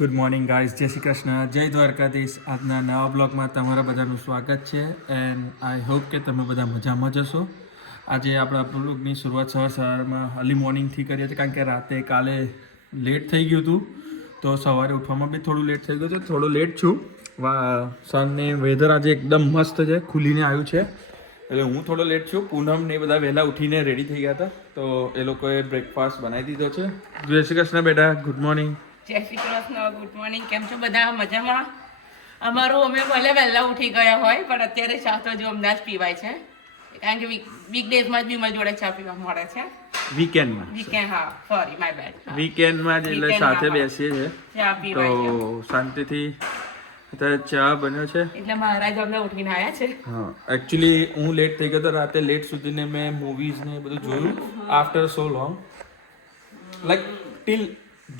Good morning guys, જય શ્રી કૃષ્ણ, જય દ્વારકાધીશ. આજના નવા બ્લોગમાં તમારા બધાનું સ્વાગત છે એન્ડ આઈ હોપ કે તમે બધા મજામાં જ હશો. આજે આપણા બ્લોગની શરૂઆત સવારમાં અર્લી મોર્નિંગથી કરીએ છીએ, કારણ કે રાતે કાલે લેટ થઈ ગયું હતું, તો સવારે ઉઠવામાં બી થોડું લેટ થઈ ગયું છે. થોડું લેટ છું. સનની વેધર આજે એકદમ મસ્ત છે, ખુલીને આવ્યું છે, એટલે હું થોડો લેટ છું. પૂનમ ને બધા વહેલા ઉઠીને રેડી થઈ ગયા હતા, તો એ લોકોએ બ્રેકફાસ્ટ બનાવી દીધો છે. જય શ્રી કૃષ્ણ બેટા, ગુડ મોર્નિંગ. જય શ્રી કૃષ્ણ, ગુડ મોર્નિંગ. કેમ છો બધા? મજામાં? અમારું અમે ભલે વહેલા ઉઠી ગયા હોય, પણ અત્યારે ચા તો જો અમદાવાદ જ પીવાય છે, કારણ કે વીકડેઝમાં જ બી મારી જોડે ચા પીવા મળે છે. વીકેન્ડ, હા, સોરી, માય બેડ. વીકેન્ડમાં જ એટલે સાથે બેસીએ છીએ, ચા પીવાય છે. તો શાંતિથી અત્યારે ચા બન્યો છે. એટલે મહારાજ અમને ઉઠીને આવ્યા છે. હા, એકચ્યુઅલી હું લેટ થઈ ગયો હતો. રાતે લેટ સુધીને મેં મૂવીઝ ને બધું જોયું. After so long, like till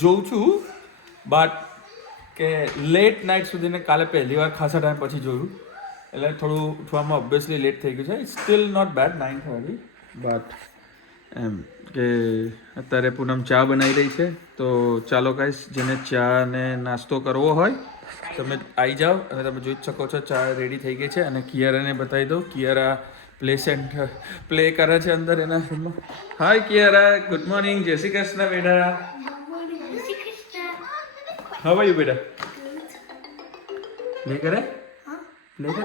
જોઉં છું, બટ કે લેટ નાઇટ સુધીને કાલે પહેલી વાર ખાસા ટાઈમ પછી જોયું, એટલે થોડું ઉઠવામાં ઓબ્વિયસલી લેટ થઈ ગયું છે. It's still not bad 9:30, but એમ કે અત્યારે પૂનમ ચા બનાવી રહી છે. તો ચાલો ગાઈસ, જેને ચા ને નાસ્તો કરવો હોય તમે આવી જાઓ, અને તમે જોઈ શકો છો ચા રેડી થઈ ગઈ છે. અને કિયારાને બતાવી દો. કિયારા પ્લે કરે છે અંદર એના રૂમમાં. હાય કિયારા, ગુડ મોર્નિંગ, જય શ્રી કૃષ્ણ બેટા. હા ભાઈ બેટા, પ્લે કરે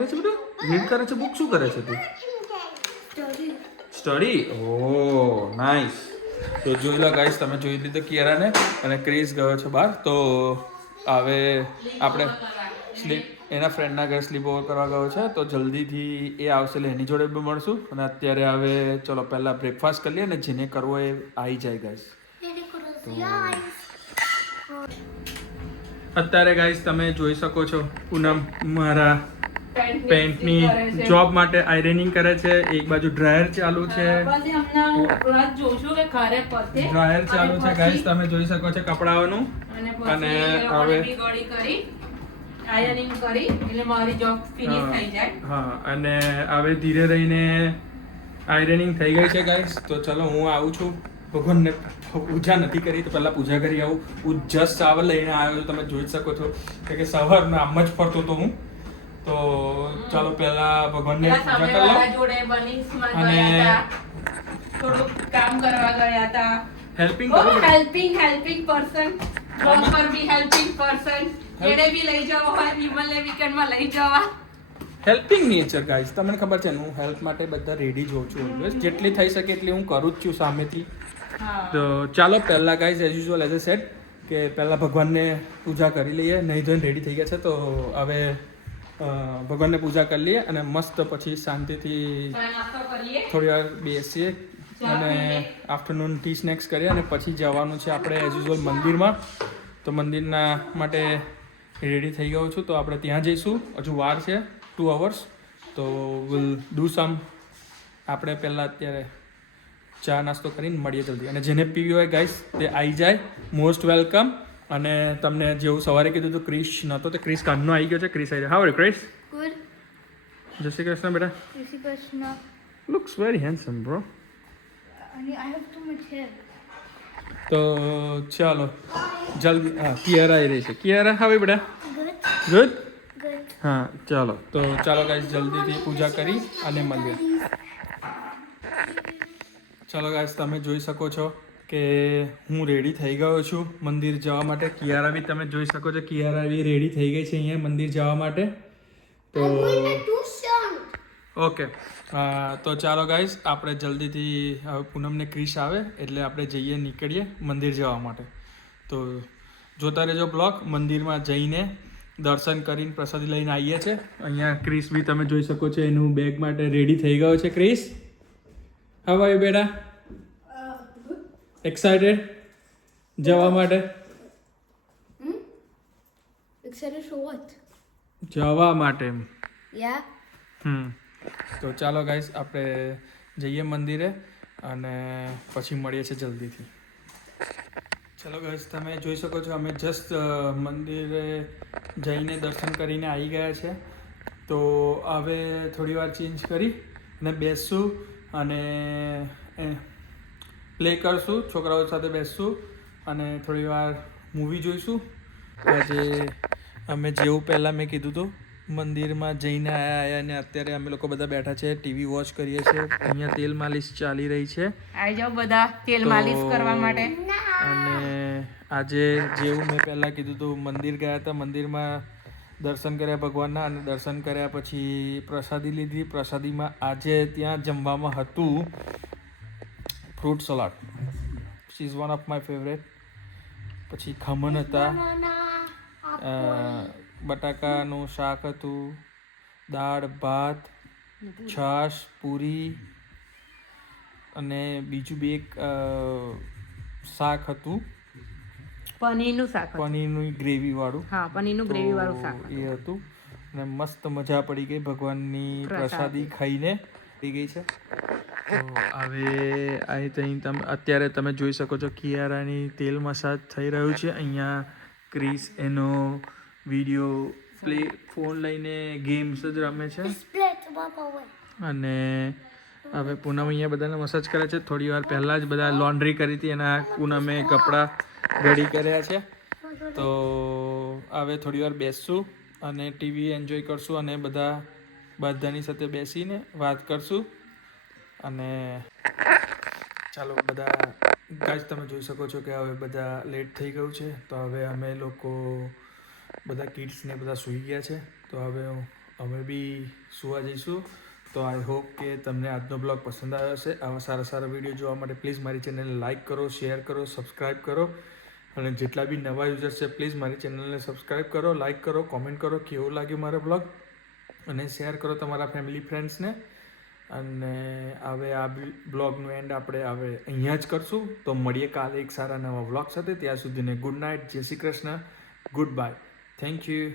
છે બેટા, રીડ કરે છે, બુક શું કરે છે તું? સ્ટડી. ઓ નાઇસ. તો જોઈ લો ગાઈસ, તમે જોઈ લીધો કિયારાને, અને ક્રિસ ગયો છે બહાર. તો હવે આપણે એના ફ્રેન્ડના ઘરે સ્લીપ ઓવર કરવા ગયો છે, તો જલ્દીથી એ આવશે એટલે એની જોડે બી મળશું. અને અત્યારે હવે ચલો પહેલાં બ્રેકફાસ્ટ કરી લઈએ, અને જેને કરવો એ આવી જાય ગાઈસ. અત્યારે ગાઈસ તમે જોઈ શકો છો, પૂનમ મારા પેન્ટની જોબ માટે આયરનિંગ કરે છે. એક બાજુ ડ્રાયર ચાલુ છે, ડ્રાયર ચાલુ છે ગાઈસ, તમે જોઈ શકો છો કપડાઓનું. અને હવે આયરનિંગ કરી એટલે મારી જોબ ફિનિશ થઈ જાય. હા, અને હવે ધીરે રહીને આયરનિંગ થઈ ગઈ છે ગાઈસ. તો ચલો હું આવું છું. ભગવાનને પૂજા નથી કરી, તો પહેલાં પૂજા કરી આવું. હું જસ્ટ ચાવલ લઈને આવ્યો છું, તમે જોઈ શકો છો કે સવારના આમ જ ફરતો હતો હું. તો ચાલો પહેલાં ભગવાનને પૂજા કરી લઉં, અને થોડું કામ કરવા ગયા હતા. હેલ્પિંગ પર્સન, જોબ પર બી હેલ્પિંગ પર્સન. જેને બી લઈ જવા હોય, વિમલને વીકેન્ડમાં લઈ જવા. હેલ્પિંગ નેચર ગાઈસ, તમને ખબર છે ને, હું હેલ્પ માટે બધા રેડી જોઉં છું ઓલવેઝ. જેટલી થઈ શકે એટલી હું કરું જ છું સામેથી. તો ચાલો પહેલાં guys, as usual as a set, કે પહેલાં ભગવાનને પૂજા કરી લઈએ. નહીં ધોઈને રેડી થઈ ગયા છે, તો હવે ભગવાનને પૂજા કરી લઈએ, અને મસ્ત પછી શાંતિથી થોડી વાર બેસીએ, અને આફ્ટરનૂન ટી સ્નેક્સ કરીએ, અને પછી જવાનું છે આપણે એઝ યુઝ્યુઅલ મંદિરમાં. તો મંદિરના માટે રેડી થઈ ગયો છું, તો આપણે ત્યાં જઈશું. હજુ વાર છે 2 hours, તો વિલ ડુ સમ. આપણે પહેલાં અત્યારે ચા નાસ્તો કરીને મળીએ જલ્દી. અને જેને પીવી હોય ગાઈસ, તે આવી જાય, મોસ્ટ વેલકમ. અને તમને જેવું સવારે કીધું તો ક્રિશ નહોતો, તો ક્રિશ કાનનો આવી ગયો છે. ક્રિશ આવી જાય. How are you Krish? Good. જય શ્રી કૃષ્ણ બેટા. Jai Shri Krishna. Looks very handsome bro. I have too much hair. તો ચાલો જલ્દી. હા, કિયારા આવી રહી છે. કિયારા, હાઉ બેટા? Good. ગુડ. Good. હા ચાલો. તો ચાલો ગાઈસ, જલ્દીથી પૂજા કરી અને મળીએ. ચાલો ગાઈસ, તમે જોઈ શકો છો કે હું રેડી થઈ ગયો છું મંદિર જવા માટે. કિયારા બી તમે જોઈ શકો છો, કિયારા બી રેડી થઈ ગઈ છે અહીંયા મંદિર જવા માટે. તો ઓકે, તો ચાલો ગાઈસ, આપણે જલ્દીથી હવે પૂનમને ક્રિશ આવે એટલે આપણે જઈએ, નીકળીએ મંદિર જવા માટે. તો જોતા રહેજો બ્લોગ. મંદિરમાં જઈને દર્શન કરીને પ્રસાદી લઈને આવીએ છીએ. અહીંયા ક્રિશ બી તમે જોઈ શકો છો, એનું બેગ માટે રેડી થઈ ગયો છે. ક્રિશ, હાઉ આર યુ બેટા? એક્સાઇટેડ જવા માટે? Excited for what? જવા માટે. Yeah. તો ચાલો ગાઈસ, આપણે જઈએ મંદિરે, અને પછી મળીએ છીએ જલ્દીથી. ચલો ગાઈસ, તમે જોઈ શકો છો, અમે જસ્ટ મંદિરે જઈને દર્શન કરીને આવી ગયા છે. તો હવે થોડી વાર ચેન્જ કરી અને બેસશું, અને પ્લે કરશું, છોકરાઓ સાથે બેસશું, અને થોડી વાર મૂવી જોઈશું. આજે અમે જેવું પહેલાં મેં કીધું હતું મંદિરમાં જઈને આયા અને અત્યારે અમે લોકો બધા બેઠા છે, ટીવી વોચ કરીએ છીએ. અહીંયા તેલ માલિશ ચાલી રહી છે. આવી જાઓ બધા તેલ માલિશ કરવા માટે. અને આજે જેવું મેં પહેલાં કીધું હતું મંદિર ગયા હતા, મંદિરમાં દર્શન કર્યા ભગવાનના, અને દર્શન કર્યા પછી પ્રસાદી લીધી. પ્રસાદીમાં આજે ત્યાં જમવામાં હતું fruit salad, she is one of my favourite. પછી ખમણ હતા, બટાકાનું શાક હતું, દાળ ભાત, છાશ, પૂરી અને બીજું બી એક શાક હતું, પનીરનું શાક હતું. પનીરનું ગ્રેવી વાળું. હા, પનીરનું ગ્રેવી વાળું શાક તો એ હતું અને મસ્ત મજા પડી ગઈ ભગવાનની પ્રસાદી ખાઈને પડી ગઈ છે. તો હવે અહીં તમે અત્યારે તમે જોઈ શકો છો કિયારાની તેલ મસાજ થઈ રહ્યું છે. અહીંયા ક્રિસ એનો વિડીયો પ્લે ફોન લઈને ગેમ્સ જ રમે છે. Split walk away. અને હવે પૂનમ અહીંયા બધાને મસાજ કરે છે. થોડી વાર પહેલાં જ બધા લોન્ડ્રી કરી હતી એના પૂનમે કપડાં રેડી કર્યા છે. તો હવે થોડી વાર બેસશું અને ટીવી એન્જોય કરશું અને બધાની સાથે બેસીને વાત કરશું. અને ચાલો બધા ગાઈસ, તમે જોઈ શકો છો કે હવે બધા લેટ થઈ ગયું છે. તો હવે અમે લોકો બધા કિડ્સને બધા સૂઈ ગયા છે. તો હવે અમે બી સૂવા જઈશું. તો આઈ હોપ કે તમને આજનો બ્લોગ પસંદ આવ્યો હશે. આવા સારા સારા વિડીયો જોવા માટે પ્લીઝ મારી ચેનલને લાઇક કરો, શેર કરો, સબસ્ક્રાઈબ કરો. અને જેટલા બી નવા યુઝર્સ છે પ્લીઝ મારી ચેનલને સબસ્ક્રાઈબ કરો, લાઇક કરો, કોમેન્ટ કરો કેવું લાગ્યું મારો બ્લોગ, અને શેર કરો તમારા ફેમિલી ફ્રેન્ડ્સને. અને હવે આ બ્લોગનું એન્ડ આપણે હવે અહીંયા જ કરશું. તો મળીએ કાલે એક સારા નવા બ્લોગ સાથે. ત્યાં સુધીને ગુડ નાઇટ, જય Shri Krishna, good bye, thank you.